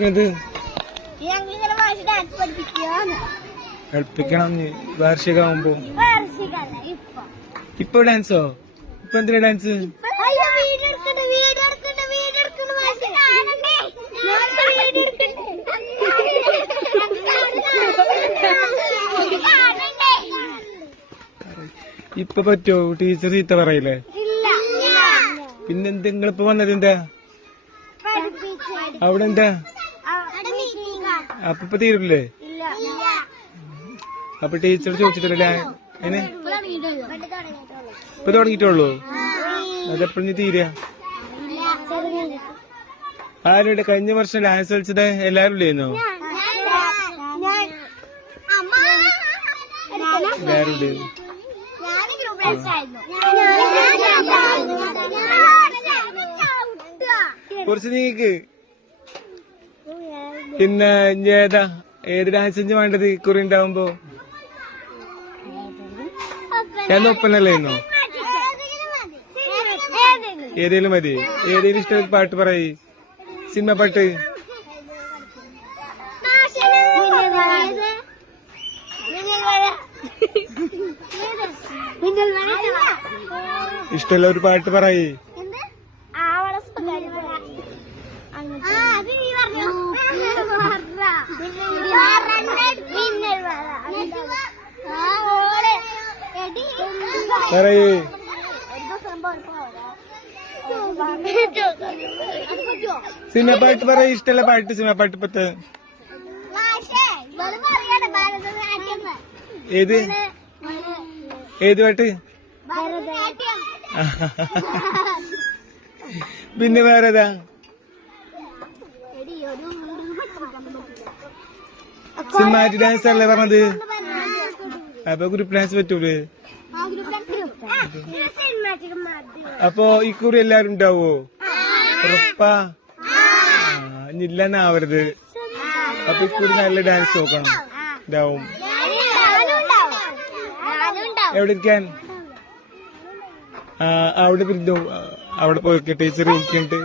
പഠിപ്പിക്കുന്നത്? പഠിപ്പിക്കണം വാർഷികമാകുമ്പോ. ഇപ്പൊ ഡാൻസോ? ഇപ്പൊ എന്തിനാ ഡാൻസ്? ഇപ്പൊ പറ്റോ? ടീച്ചർ ചീത്ത പറയില്ലേ? പിന്നെന്തെങ്ങളിപ്പോ വന്നത് എന്താ? അവിടെ എന്താ? അപ്പൊ തീരില്ലേ? അപ്പൊ ടീച്ചർ ചോദിച്ചിട്ടില്ലേ? അതിന് ഇപ്പൊ തുടങ്ങിയിട്ടുള്ളൂ. അതെപ്പോഴും തീരാ? ആരുടെ കഴിഞ്ഞ വർഷം ഡാൻസ് കളിച്ചത്? എല്ലാരും ഇല്ലേന്നോ? എല്ലാരും ഇല്ലേന്നു. കുറച്ച് നീക്ക്. പിന്നെ ഏതാ ഏത് ഡാൻസ് വേണ്ടത് കുറി ഉണ്ടാവുമ്പോ? ഞാൻ ഒപ്പനല്ലേന്നോ? ഏതേലും മതി. ഏതേലും ഇഷ്ടം പാട്ട് പറയ്. സിനിമ പാട്ട്. ഇഷ്ടമുള്ള ഒരു പാട്ട് പറയ്. പറയ്. സിനിമ പാട്ട് പറയ്. ഇഷ്ടമുള്ള പാട്ട് സിനിമ പാട്ട്. പത്ത് ഏത് ഏത് പാട്ട്? പിന്നെ വേറെതാ? സിനിമാറ്റിക് ഡാൻസ് അല്ലേ പറഞ്ഞത്? അപ്പൊ ഗ്രൂപ്പ് ഡാൻസ് പറ്റൂലേ? അപ്പൊ ഇക്കുറി എല്ലാരും ഉണ്ടാവോ? ഉറപ്പാ? ഇല്ലെന്നാവരുത്. അപ്പൊ ഇക്കുറി നല്ല ഡാൻസ് നോക്കണം. ഇതാവും. എവിടെ ഇരിക്കാൻ? അവിടെ പോയി ടീച്ചർ വിളിക്കുന്നുണ്ട്.